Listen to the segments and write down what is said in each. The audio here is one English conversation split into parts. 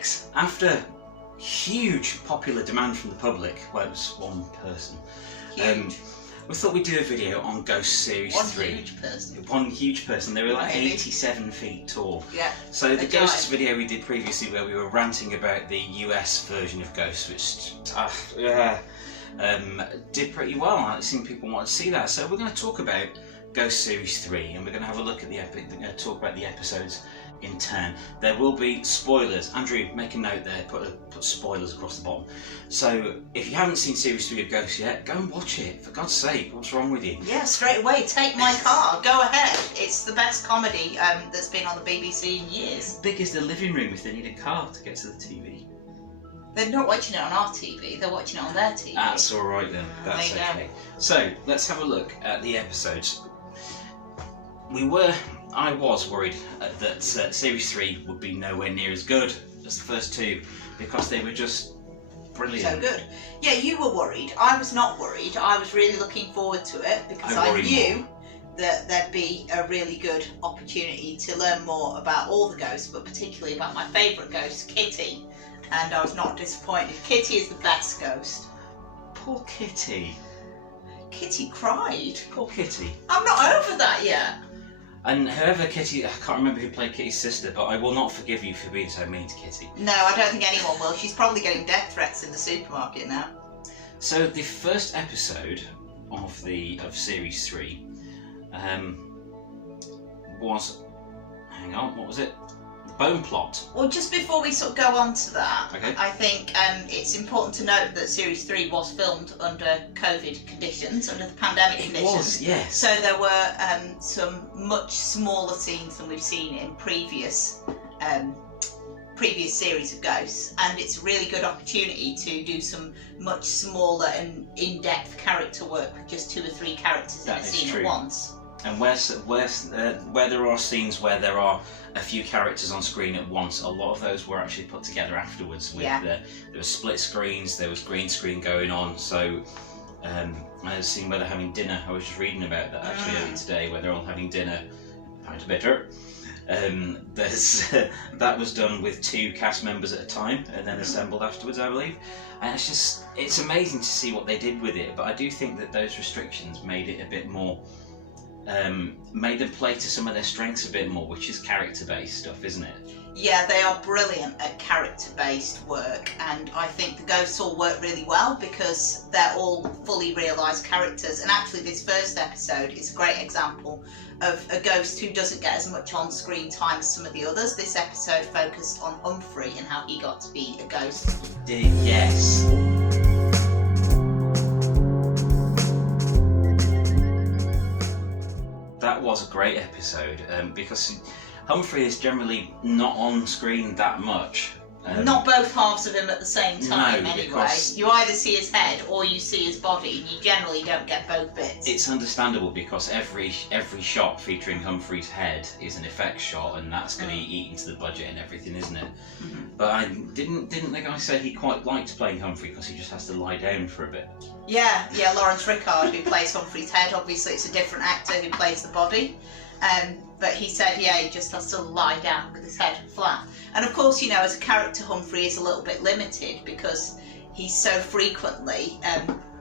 Hex, after huge popular demand from the public, well, it was one person, we thought we'd do a video on Ghost Series 3. One huge person. One huge person. They were like Really? 87 feet tall. Yeah. So the a Ghosts giant. video we did previously, where we were ranting about the US version of Ghosts, which did pretty well. It seemed people wanted to see that. So we're going to talk about Ghost Series 3, and we're going to have a look at talk about the episodes in turn. There will be spoilers. Andrew, make a note there, put spoilers across the bottom. So if you haven't seen Series 3 of Ghosts yet, go and watch it, for God's sake. What's wrong with you? Yeah, straight away, take my car, go ahead. It's the best comedy that's been on the BBC in years. How big is the living room if they need a car to get to the TV? They're not watching it on our TV, they're watching it on their TV. That's alright then, that's There you okay. So, let's have a look at the episodes. I was worried that Series 3 would be nowhere near as good as the first two, because they were just brilliant. So good. Yeah, you were worried. I was not worried. I was really looking forward to it because I knew that there'd be a really good opportunity to learn more about all the ghosts, but particularly about my favourite ghost, Kitty. And I was not disappointed. Kitty is the best ghost. Poor Kitty. Kitty cried. Poor Kitty. I'm not over that yet. And whoever Kitty, I can't remember who played Kitty's sister, but I will not forgive you for being so mean to Kitty. No, I don't think anyone will. She's probably getting death threats in the supermarket now. So the first episode of Series 3 was, hang on, what was it? The Bone Plot. Well, just before we sort of go on to that, Okay. I think it's important to note that Series 3 was filmed under COVID conditions, under the pandemic conditions. It was, yes. So there were some much smaller scenes than we've seen in previous series of Ghosts, and it's a really good opportunity to do some much smaller and in-depth character work with just 2 or 3 characters in a scene at once. And where there are scenes where there are a few characters on screen at once, a lot of those were actually put together afterwards. There were split screens, there was green screen going on. So I had a scene where they're having dinner. I was just reading about that actually earlier today, where they're all having dinner. Pound bitter. That was done with 2 cast members at a time and then assembled afterwards, I believe. And it's amazing to see what they did with it. But I do think that those restrictions made it a bit more. Made them play to some of their strengths a bit more, which is character-based stuff, isn't it? Yeah, they are brilliant at character-based work, and I think the ghosts all work really well because they're all fully realised characters. And actually this first episode is a great example of a ghost who doesn't get as much on-screen time as some of the others. This episode focused on Humphrey and how he got to be a ghost. Yes. That was a great episode because Humphrey is generally not on screen that much. Not both halves of him at the same time, no, anyway. because you either see his head or you see his body, and you generally don't get both bits. It's understandable because every shot featuring Humphrey's head is an effects shot, and that's going to eat into the budget and everything, isn't it? Mm-hmm. But didn't the guy say he quite liked playing Humphrey because he just has to lie down for a bit? Yeah, Lawrence Rickard, who plays Humphrey's head. Obviously, it's a different actor who plays the body. But he said, he just has to lie down with his head flat. And of course, as a character, Humphrey is a little bit limited because he's so frequently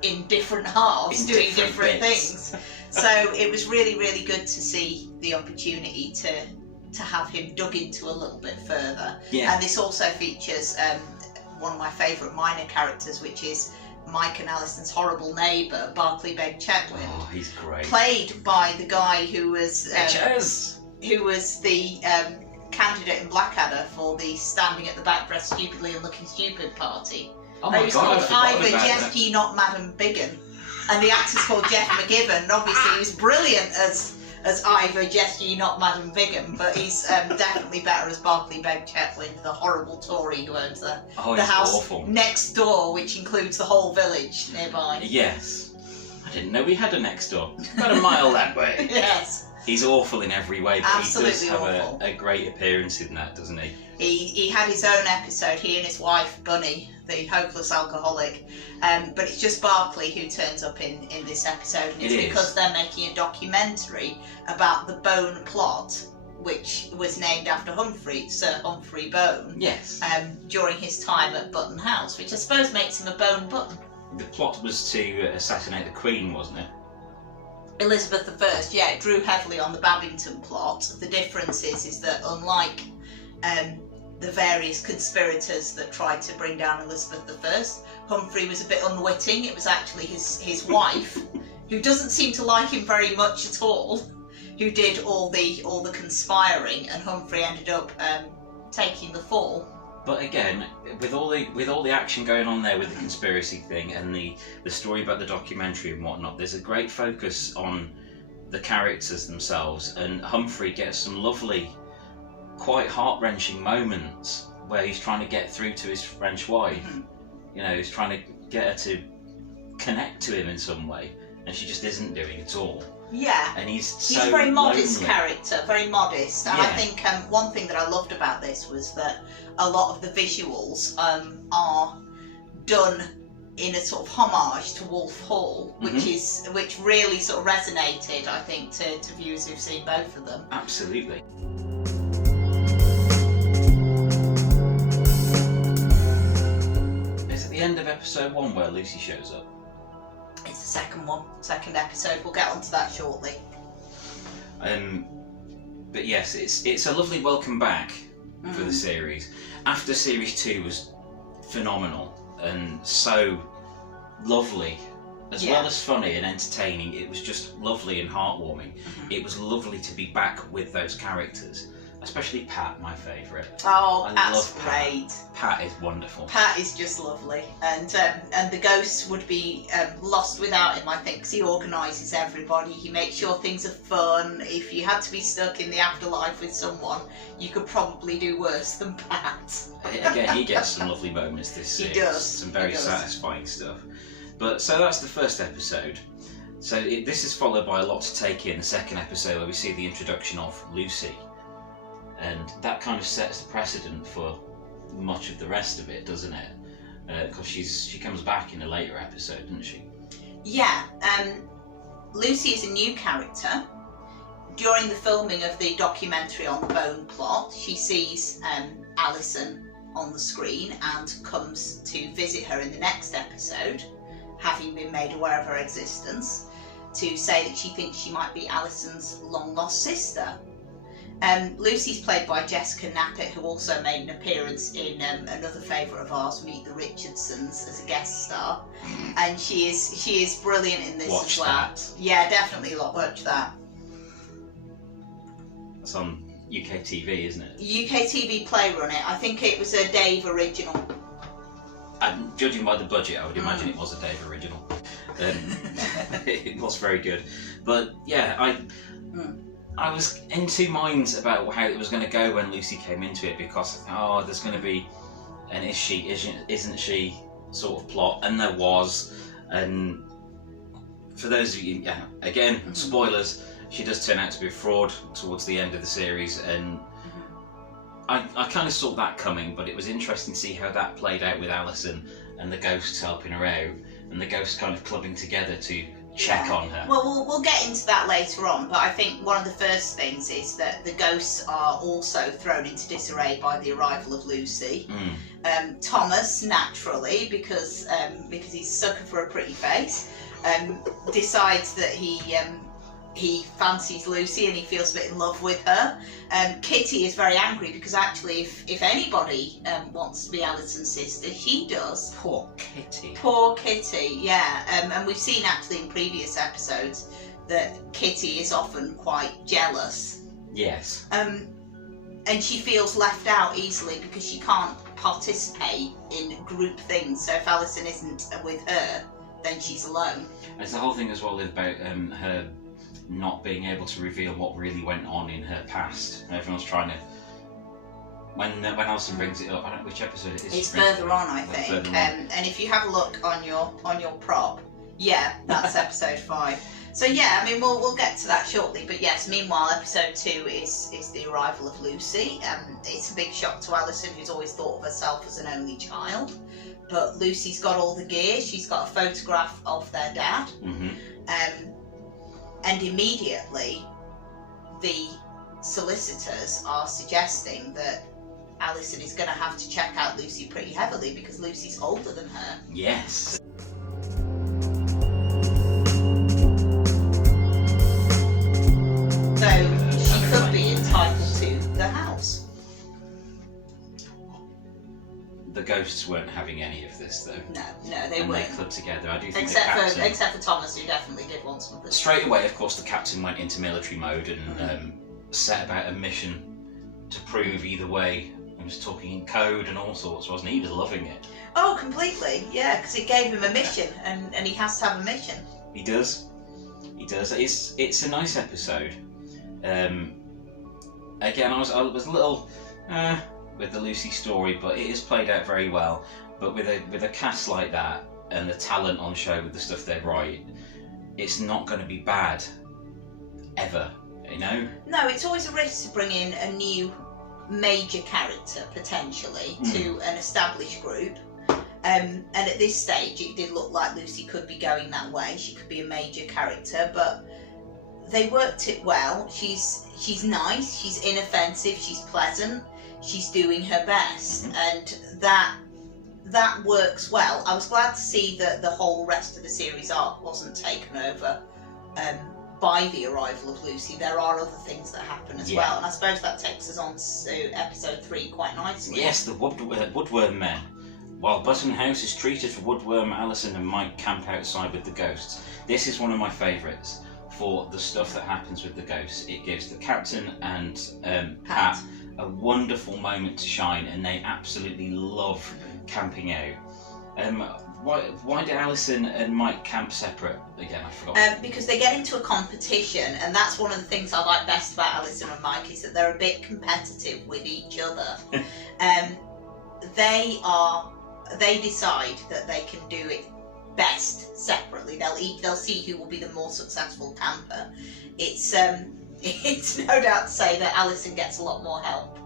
in different halves doing different things. So it was really, really good to see the opportunity to have him dug into a little bit further. Yeah. And this also features one of my fawfavourite minor characters, which is Mike and Alison's horrible neighbour, Barclay Begg Chetwynd. Oh, he's great. Played by the guy who was the candidate in Blackadder for the standing at the back dressed stupidly and looking stupid party. Oh my God, Ivor Jest Ye Not Madam Biggin, and the actor's called Jeff McGibbon. And obviously, he was brilliant as Ivor Jest Ye Not Madam Biggin, but he's definitely better as Barclay Begg Chetwynd, the horrible Tory who owns the house awful. Next door, which includes the whole village nearby. Yes. I didn't know we had a next door. About a mile that way. Yes. He's awful in every way, but Absolutely he does have awful. a great appearance in that, doesn't he? He had his own episode, he and his wife, Bunny, the hopeless alcoholic. But it's just Barclay who turns up in this episode. And it's because they're making a documentary about the Bone Plot, which was named after Humphrey, Sir Humphrey Bone. Yes. During his time at Button House, which I suppose makes him a Bone Button. The plot was to assassinate the Queen, wasn't it? Elizabeth I, yeah, it drew heavily on the Babington plot. The difference is that unlike the various conspirators that tried to bring down Elizabeth I, Humphrey was a bit unwitting. It was actually his wife, who doesn't seem to like him very much at all, who did all the conspiring, and Humphrey ended up taking the fall. But again, with all the action going on there with the conspiracy thing and the story about the documentary and whatnot, there's a great focus on the characters themselves, and Humphrey gets some lovely, quite heart-wrenching moments where he's trying to get through to his French wife. Mm-hmm. You know, he's trying to get her to connect to him in some way, and she just isn't doing at all. Yeah, and he's a very modest lonely. character, very modest. And I think one thing that I loved about this was that a lot of the visuals are done in a sort of homage to Wolf Hall, which really sort of resonated, I think, to viewers who've seen both of them. Absolutely. Is it the end of episode 1 where Lucy shows up? It's the second episode. We'll get onto that shortly. But yes, it's a lovely welcome back for the series. After series 2 was phenomenal and so lovely, as well as funny and entertaining. It was just lovely and heartwarming. It was lovely to be back with those characters, especially Pat, my favourite. Oh, I love Pat. great. Pat is wonderful. Pat is just lovely, and the ghosts would be lost without him, I think, because he organises everybody. He makes sure things are fun. If you had to be stuck in the afterlife with someone, you could probably do worse than Pat. Again, he gets some lovely moments this series. He does. Some very satisfying stuff. But so that's the first episode. So this is followed by a lot to take in. The second episode, where we see the introduction of Lucy. And that kind of sets the precedent for much of the rest of it, doesn't it? Because she comes back in a later episode, doesn't she? Yeah. Lucy is a new character. During the filming of the documentary on the Bone plot, she sees Alison on the screen and comes to visit her in the next episode, having been made aware of her existence, to say that she thinks she might be Alison's long-lost sister. Lucy's played by Jessica Knappett, who also made an appearance in another favourite of ours, Meet the Richardsons, as a guest star, and she is brilliant in this as well. That. Yeah, definitely watch that. It's on UK TV, isn't it? UK TV Play run it. I think it was a Dave original. And judging by the budget, I would imagine it was a Dave original. It was very good, but yeah, I was in two minds about how it was going to go when Lucy came into it, because there's going to be an isn't she sort of plot, and there was. And for those of you, again, spoilers, she does turn out to be a fraud towards the end of the series, and I kind of saw that coming, but it was interesting to see how that played out with Alison and the ghosts helping her out, and the ghosts kind of clubbing together to check on her. Well, we'll get into that later on, but I think one of the first things is that the ghosts are also thrown into disarray by the arrival of Lucy. Thomas, naturally, because he's a sucker for a pretty face, decides that he fancies Lucy and he feels a bit in love with her. Kitty is very angry because actually if anybody wants to be Alison's sister, she does. Poor Kitty. Poor Kitty, yeah. And we've seen actually in previous episodes that Kitty is often quite jealous. Yes. And she feels left out easily because she can't participate in group things. So if Alison isn't with her, then she's alone. There's the whole thing as well about her not being able to reveal what really went on in her past. And everyone's trying to. When Alison brings it up, I don't know which episode it is. It's further on, I think. And if you have a look on your prop, yeah, that's episode 5. So yeah, I mean we'll get to that shortly. But yes, meanwhile, episode 2 is the arrival of Lucy. It's a big shock to Alison, who's always thought of herself as an only child. But Lucy's got all the gear. She's got a photograph of their dad. And immediately, the solicitors are suggesting that Alison is going to have to check out Lucy pretty heavily because Lucy's older than her. Yes. So she could be entitled to the house. The ghosts weren't having any of this though. No, they and weren't. They clubbed together. I do think except for Thomas, who definitely did want something. Straight away, of course, the captain went into military mode and set about a mission to prove either way. He was talking in code and all sorts, wasn't he? He was loving it. Oh, completely, yeah, because it gave him a mission, and he has to have a mission. He does. He does. It's a nice episode. Again, I was a little with the Lucy story, but it is played out very well. But with a cast like that and the talent on show with the stuff they write, it's not going to be bad ever. You know? No, it's always a risk to bring in a new major character potentially to an established group. And at this stage, it did look like Lucy could be going that way. She could be a major character, but they worked it well. She's nice, she's inoffensive, she's pleasant, she's doing her best, and that works well. I was glad to see that the whole rest of the series arc wasn't taken over by the arrival of Lucy. There are other things that happen as well, and I suppose that takes us on to episode 3 quite nicely. Yes, the Woodworm Men. While Button House is treated for Woodworm, Alison and Mike camp outside with the ghosts. This is one of my favourites for the stuff that happens with the ghosts. It gives the captain and Pat a wonderful moment to shine, and they absolutely love camping out. Why did Alison and Mike camp separate again? I forgot. Because they get into a competition, and that's one of the things I like best about Alison and Mike, is that they're a bit competitive with each other. They decide that they can do it best separately. They'll see who will be the more successful camper. It's no doubt to say that Alison gets a lot more help.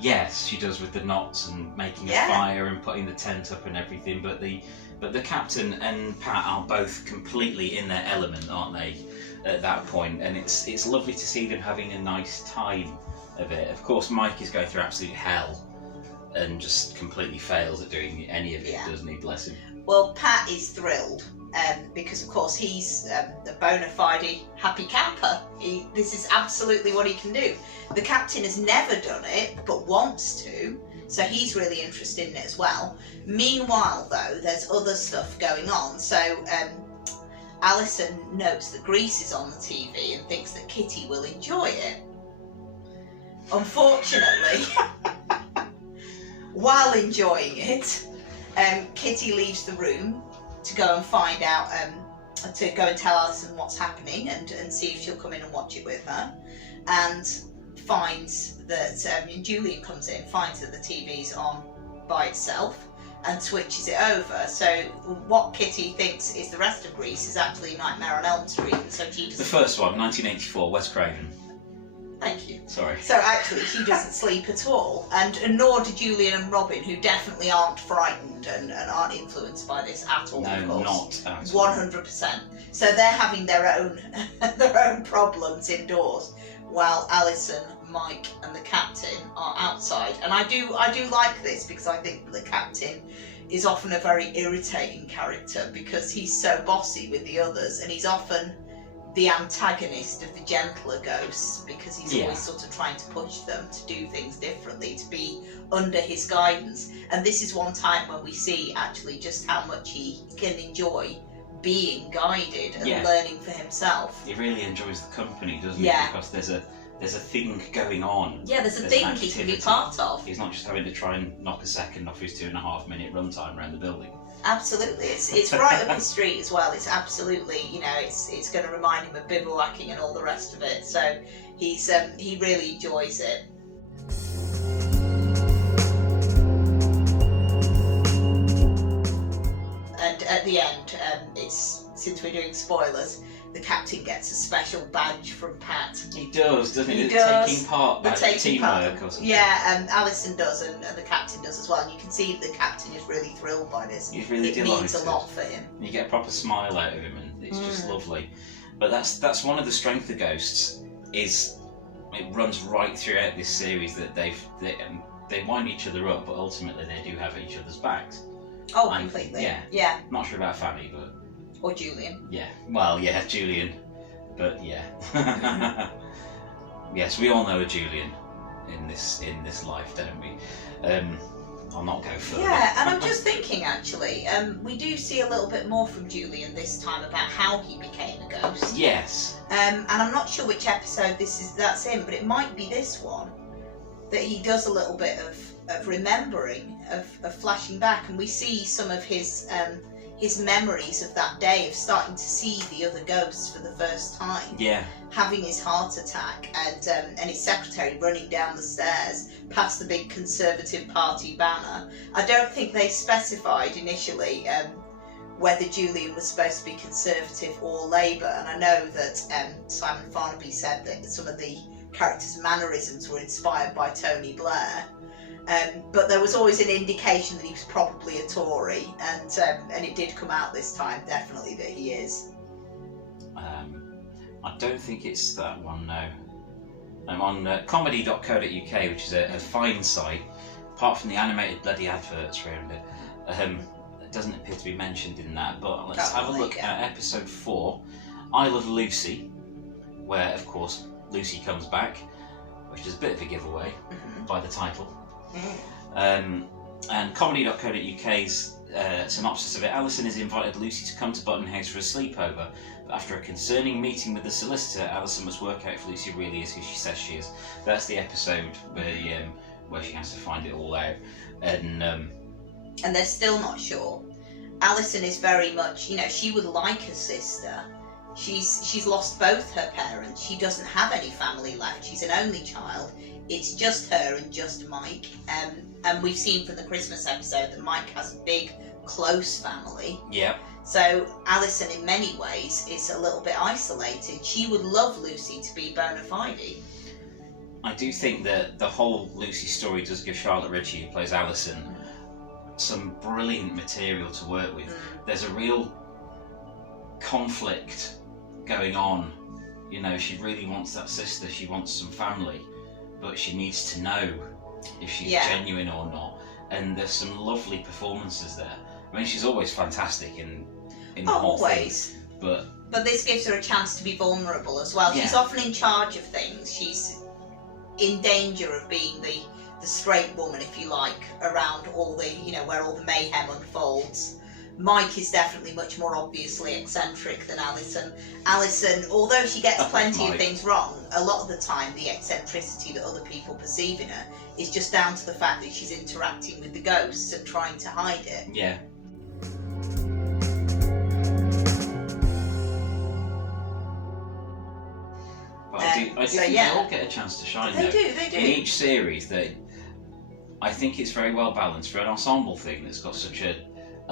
Yes, she does, with the knots and making a fire and putting the tent up and everything. But the captain and Pat are both completely in their element, aren't they? At that point, and it's lovely to see them having a nice time of it. Of course, Mike is going through absolute hell and just completely fails at doing any of it, doesn't he? Bless him. Well, Pat is thrilled because, of course, he's a bona fide happy camper. This is absolutely what he can do. The captain has never done it, but wants to, so he's really interested in it as well. Meanwhile, though, there's other stuff going on. So Alison notes that Grease is on the TV and thinks that Kitty will enjoy it. Unfortunately, while enjoying it, Kitty leaves the room to go and find out, to go and tell Alison what's happening and see if she'll come in and watch it with her, and finds that, Julian comes in, finds that the TV's on by itself and switches it over. So what Kitty thinks is the rest of Grease is actually Nightmare on Elm Street, and so she doesn't... The first one, 1984, Wes Craven. Thank you. Sorry. So actually, she doesn't sleep at all, and nor do Julian and Robin, who definitely aren't frightened and aren't influenced by this at all. No, of course. not at all. 100%. So they're having their own problems indoors, while Alison, Mike, and the captain are outside. And I do like this, because I think the captain is often a very irritating character because he's so bossy with the others, and he's often the antagonist of the gentler ghosts, because he's always sort of trying to push them to do things differently, to be under his guidance. And this is one time when we see actually just how much he can enjoy being guided and learning for himself. He really enjoys the company, doesn't he? Because there's a thing going on. Yeah, there's a thing he can be part of. He's not just having to try and knock a second off his 2.5 minute runtime around the building. Absolutely, it's right up his street as well. It's absolutely, it's going to remind him of bivouacking and all the rest of it. So he really enjoys it. And at the end, since we're doing spoilers, the captain gets a special badge from Pat. He does, doesn't he? He does. Taking part, like teamwork or something. Yeah, Alison does, and the captain does as well. And you can see the captain is really thrilled by this. He's really delighted. It means a lot for him. You get a proper smile out of him, and it's just lovely. But that's one of the strengths of Ghosts, is it runs right throughout this series that they wind each other up, but ultimately they do have each other's backs. Oh, completely. Yeah. Not sure about Fanny, but or Julian. Yeah. Well, yeah, Julian, but yeah. Yes, we all know a Julian in this life, don't we? I'll not go further. Yeah, and I'm just thinking actually, we do see a little bit more from Julian this time about how he became a ghost. Yes. And I'm not sure which episode that's in, but it might be this one that he does a little bit of remembering, of flashing back, and we see some of his memories of that day, of starting to see the other ghosts for the first time. Yeah. Having his heart attack, and his secretary running down the stairs past the big Conservative Party banner. I don't think they specified initially whether Julian was supposed to be Conservative or Labour, and I know that Simon Farnaby said that some of the characters' mannerisms were inspired by Tony Blair. But there was always an indication that he was probably a Tory, and it did come out this time, definitely, that he is. I don't think it's that one, no. I'm on comedy.co.uk, which is a fine site. Apart from the animated bloody adverts around it, it doesn't appear to be mentioned in that. But let's have a look at episode 4, I Love Lucy, where, of course, Lucy comes back, which is a bit of a giveaway by the title. And comedy.co.uk's synopsis of it: Alison has invited Lucy to come to Button House for a sleepover, but after a concerning meeting with the solicitor, Alison must work out if Lucy really is who she says she is. That's the episode where she has to find it all out, and they're still not sure. Alison is very much, she would like her sister. She's lost both her parents. She doesn't have any family left. She's an only child. It's just her and just Mike. And we've seen from the Christmas episode that Mike has a big, close family. Yeah. So Alison, in many ways, is a little bit isolated. She would love Lucy to be bona fide. I do think that the whole Lucy story does give Charlotte Ritchie, who plays Alison, some brilliant material to work with. There's a real conflict going on. She really wants that sister. She wants some family, but she needs to know if she's genuine or not. And there's some lovely performances there. I mean, she's always fantastic in the whole thing. But this gives her a chance to be vulnerable as well. She's often in charge of things. She's in danger of being the straight woman, if you like, around all the, where all the mayhem unfolds. Mike is definitely much more obviously eccentric than Alison. Alison, although she gets plenty of things wrong, a lot of the time the eccentricity that other people perceive in her is just down to the fact that she's interacting with the ghosts and trying to hide it. Yeah. But I do think they all get a chance to shine. They do. In each series, I think it's very well balanced for an ensemble thing that's got such a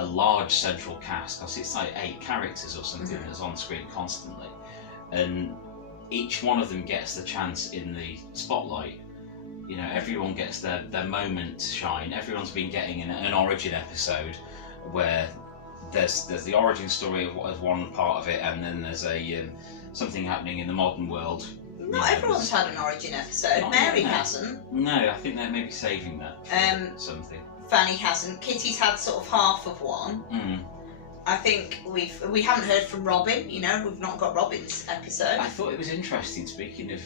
large central cast, because it's like 8 characters or something that's on screen constantly, and each one of them gets the chance in the spotlight. Everyone gets their moment to shine. Everyone's been getting an origin episode where there's the origin story of one part of it, and then there's a something happening in the modern world. Not everyone's had an origin episode. Mary hasn't. No, I think they're maybe saving that for something. Fanny hasn't. Kitty's had sort of half of one. I think we haven't heard from Robin. We've not got Robin's episode. I thought it was interesting, speaking of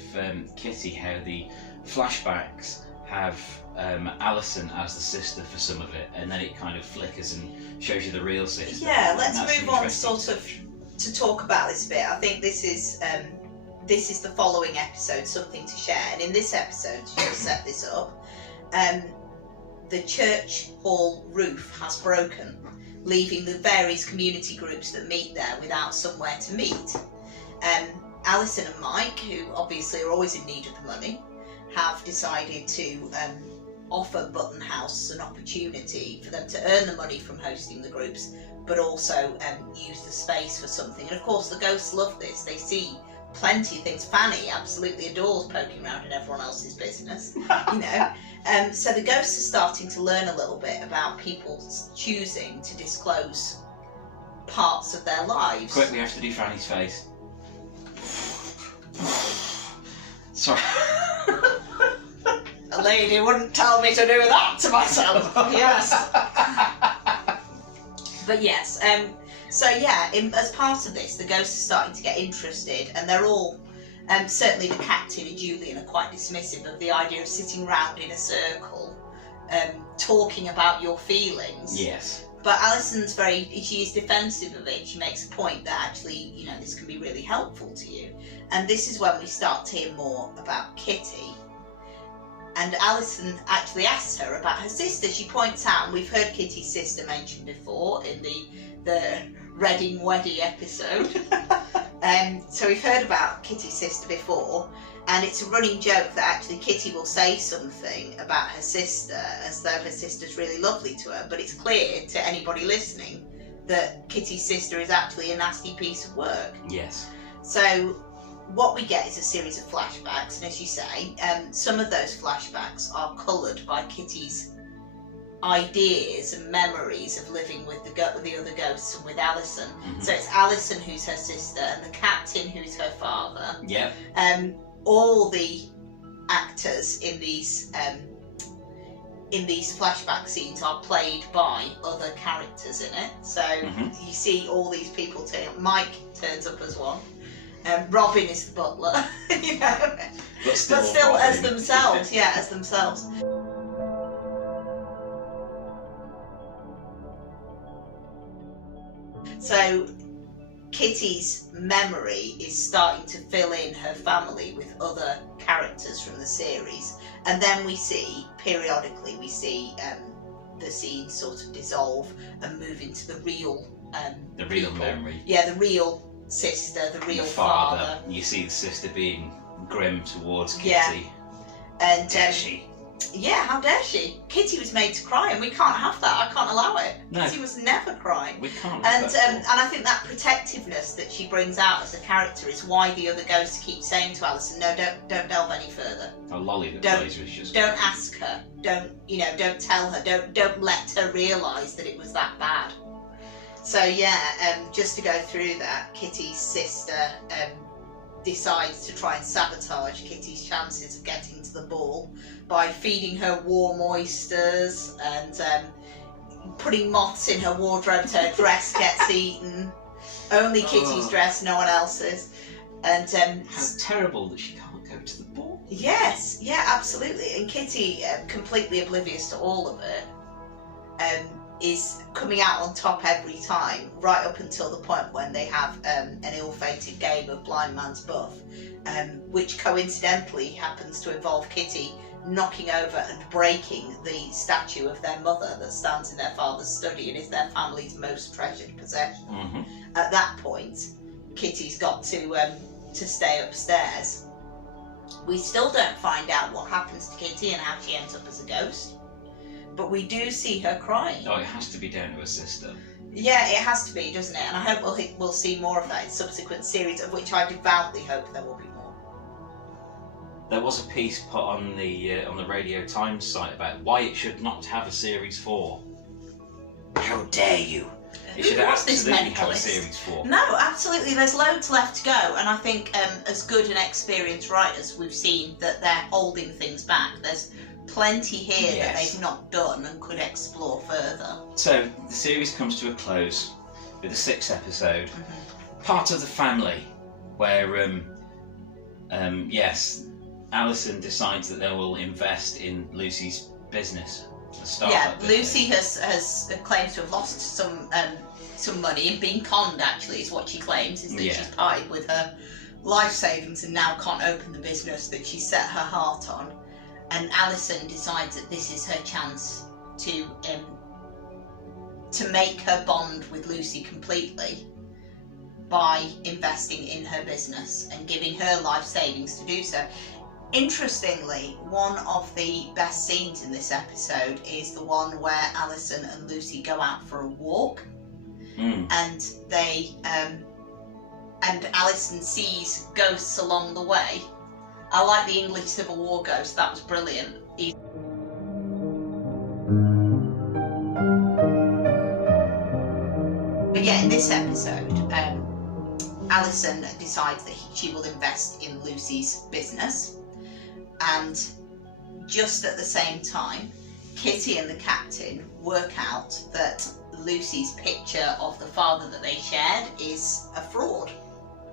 Kitty, how the flashbacks have Alison as the sister for some of it, and then it kind of flickers and shows you the real sister. Yeah, let's move on to talk about this a bit. I think this is the following episode, Something to Share, and in this episode, to just set this up, the church hall roof has broken, leaving the various community groups that meet there without somewhere to meet. Alison and Mike, who obviously are always in need of the money, have decided to offer Button House an opportunity for them to earn the money from hosting the groups, but also use the space for something. And of course the ghosts love this. They see plenty of things. Fanny absolutely adores poking around in everyone else's business, so the ghosts are starting to learn a little bit about people choosing to disclose parts of their lives. Quick, we have to do Fanny's face. Sorry. That lady wouldn't tell me to do that to myself. Yes. But yes, so yeah, as part of this, the ghosts are starting to get interested, and they're all, certainly the captain and Julian are quite dismissive of the idea of sitting round in a circle, talking about your feelings. Yes. But Alison's she is defensive of it. She makes a point that actually, you know, this can be really helpful to you. And this is when we start to hear more about Kitty. And Alison actually asks her about her sister. She points out, and we've heard Kitty's sister mentioned before in the Reading Wedding episode. So we've heard about Kitty's sister before, and it's a running joke that actually Kitty will say something about her sister as though her sister's really lovely to her, but it's clear to anybody listening that Kitty's sister is actually a nasty piece of work. Yes. So what we get is a series of flashbacks, and as you say, some of those flashbacks are coloured by Kitty's ideas and memories of living with the other ghosts and with Alison. Mm-hmm. So it's Alison who's her sister and the captain who's her father. Yeah. All the actors in these flashback scenes are played by other characters in it. So you see all these people turn up. Mike turns up as one. Robin is the butler, you know, but still as themselves. Yeah, as themselves. So Kitty's memory is starting to fill in her family with other characters from the series, and then we see periodically the scenes sort of dissolve and move into the real real memory. Yeah, the real sister, the real father. You see the sister being grim towards Kitty. Yeah. And dare she? Yeah, how dare she? Kitty was made to cry, and we can't have that. I can't allow it. No. Kitty was never crying. We can't. And I think that protectiveness that she brings out as a character is why the other ghosts keep saying to Alison, "No, don't delve any further. A lolly that plays was just. Don't ask her. Don't tell her. Don't let her realise that it was that bad." So yeah, just to go through that, Kitty's sister decides to try and sabotage Kitty's chances of getting to the ball by feeding her warm oysters and putting moths in her wardrobe so her dress gets eaten. Only Kitty's dress, no one else's. And how terrible that she can't go to the ball. Yes, yeah, absolutely. And Kitty, completely oblivious to all of it, is coming out on top every time, right up until the point when they have an ill-fated game of blind man's buff, which coincidentally happens to involve Kitty knocking over and breaking the statue of their mother that stands in their father's study and is their family's most treasured possession. Mm-hmm. At that point, Kitty's got to stay upstairs. We still don't find out what happens to Kitty and how she ends up as a ghost, but we do see her crying. Oh, it has to be down to her sister. Yeah, it has to be, doesn't it? And I hope we'll see more of that in subsequent series, of which I devoutly hope there will be more. There was a piece put on the Radio Times site about why it should not have a series 4. How dare you! It should absolutely have a series 4. No, absolutely. There's loads left to go, and I think as good and experienced writers we've seen that they're holding things back. There's plenty here that they've not done and could explore further. So the series comes to a close with the 6th episode, part of the family, where Alison decides that they will invest in Lucy's business. Yeah, Lucy has claims to have lost some money and been conned. Actually, is what she claims, is that she's parted with her life savings and now can't open the business that she set her heart on. And Alison decides that this is her chance to make her bond with Lucy completely by investing in her business and giving her life savings to do so. Interestingly, one of the best scenes in this episode is the one where Alison and Lucy go out for a walk, and they and Alison sees ghosts along the way. I like the English Civil War ghost, that was brilliant. But yeah, in this episode, Alison decides that she will invest in Lucy's business, and just at the same time, Kitty and the captain work out that Lucy's picture of the father that they shared is a fraud.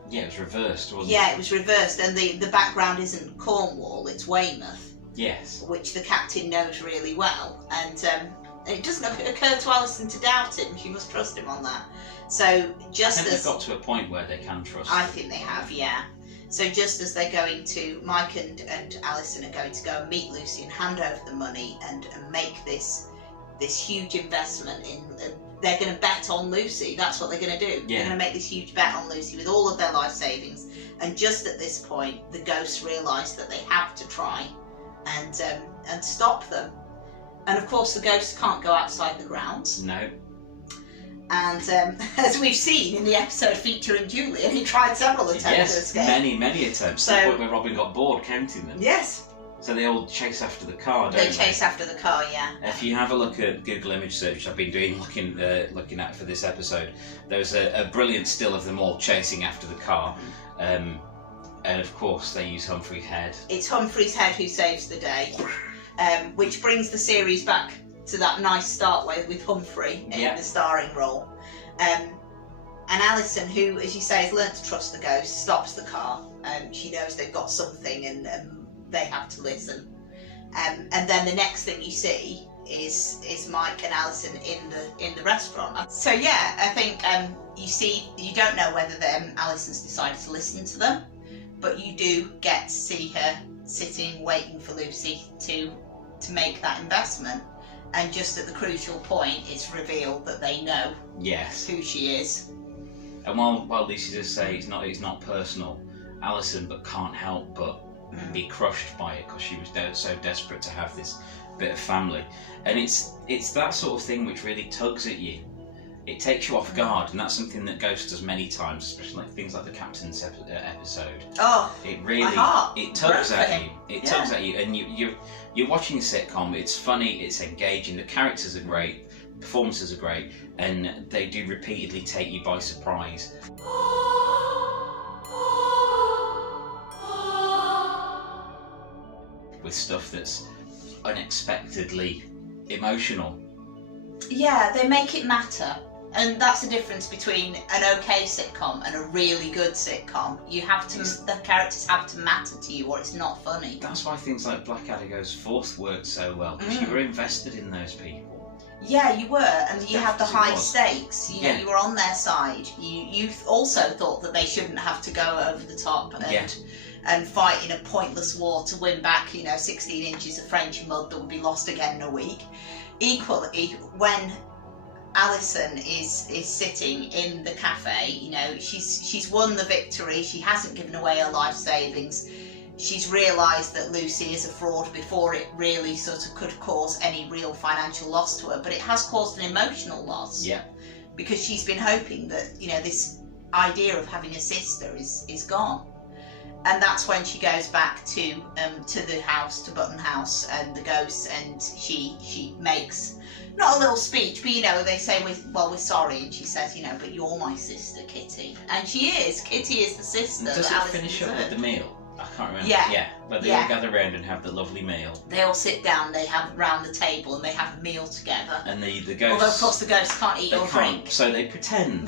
Yeah, it was reversed, wasn't it? Yeah, it was reversed, and the background isn't Cornwall, it's Weymouth. Yes. Which the captain knows really well, and it doesn't occur to Alison to doubt him. She must trust him on that. So just I think as they've got to a point where they can trust. I think they have, yeah. So just as they're going to, Mike and Alison are going to go and meet Lucy and hand over the money and make this huge investment in. They're going to bet on Lucy. That's what they're going to do. Yeah. They're going to make this huge bet on Lucy with all of their life savings. And just at this point, the ghosts realise that they have to try and stop them. And of course, the ghosts can't go outside the grounds. No. And as we've seen in the episode featuring Julian, he tried several attempts to escape. Many attempts. So, to the point where Robin got bored counting them. Yes. So they all chase after the car, don't they? They chase after the car, yeah. If you have a look at Google image search I've been doing, looking at for this episode, there's a brilliant still of them all chasing after the car. And of course they use Humphrey's head. It's Humphrey's head who saves the day, which brings the series back to that nice start with Humphrey in the starring role. And Alison, who, as you say, has learned to trust the ghost, stops the car. She knows they've got something and they have to listen. And then the next thing you see is Mike and Alison in the restaurant. So yeah, I think you don't know whether Alison's decided to listen to them, but you do get to see her sitting waiting for Lucy to make that investment. And just at the crucial point, it's revealed that they know who she is. And while Lucy does say it's not personal, Alison can't help but be crushed by it because she was so desperate to have this bit of family. And it's that sort of thing which really tugs at you. It takes you off guard, and that's something that Ghost does many times, especially like things like the Captain's episode. Oh, it really it tugs at you. It tugs at you, and you're watching a sitcom. It's funny, it's engaging. The characters are great, performances are great, and they do repeatedly take you by surprise. With stuff that's unexpectedly emotional. Yeah, they make it matter. And that's the difference between an okay sitcom and a really good sitcom. The characters have to matter to you or it's not funny. That's why things like Blackadder Goes Forth worked so well, because you were invested in those people. Yeah, you were, and you had the high stakes. You know, you were on their side. You also thought that they shouldn't have to go over the top and fight in a pointless war to win back, 16 inches of French mud that would be lost again in a week. Equally, when Alison is sitting in the cafe, she's won the victory. She hasn't given away her life savings. She's realised that Lucy is a fraud before it really sort of could cause any real financial loss to her, but it has caused an emotional loss. Yeah. Because she's been hoping that, this idea of having a sister is gone. And that's when she goes back to the house, to Button House and the ghosts, and she makes not a little speech, but they say we're sorry, and she says, but you're my sister, Kitty, and she is. Kitty is the sister. Does it finish up with the meal? I can't remember. Yeah. But they all gather around and have the lovely meal. They all sit down, they have round the table, and they have a meal together. And the ghosts. Although of course the ghosts can't eat or drink. So they pretend.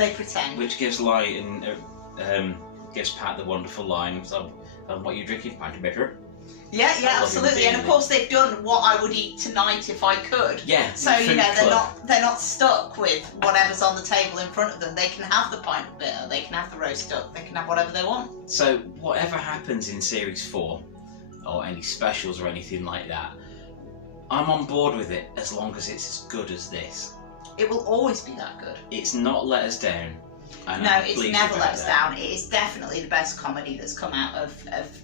Which gives Light and gives Pat the wonderful line, what are you drinking, pint of bitter? Yeah, absolutely. And of course they've done what I would eat tonight if I could. Yeah. So they're not stuck with whatever's on the table in front of them. They can have the pint of bitter, they can have the roast duck, they can have whatever they want. So whatever happens in series 4, or any specials or anything like that, I'm on board with it as long as it's as good as this. It will always be that good. It's not let us down. No, it's never let us down. It is definitely the best comedy that's come out of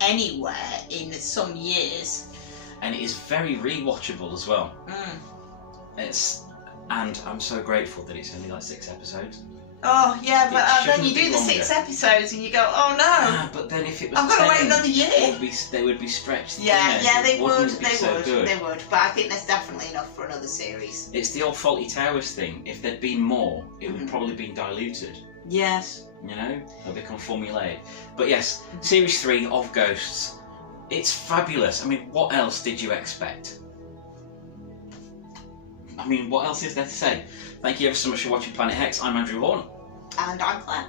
anywhere in some years. And it is very rewatchable as well. And I'm so grateful that it's only like 6 episodes. Oh yeah, but then you do the 6 episodes and you go, oh no. But then if it was I've got to wait another year. They would be stretched. Yeah, they would. They would. But I think there's definitely enough for another series. It's the old Fawlty Towers thing. If there'd been more, it would probably been diluted. Yes. It'll become formulaic. But yes, series 3 of Ghosts, It's fabulous. I mean, what else did you expect? I mean, what else is there to say? Thank you ever so much for watching Planet Hex. I'm Andrew Hawnt. And I'm Claire.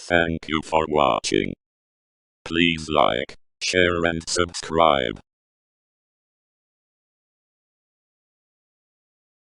Thank you for watching. Please like, share and subscribe.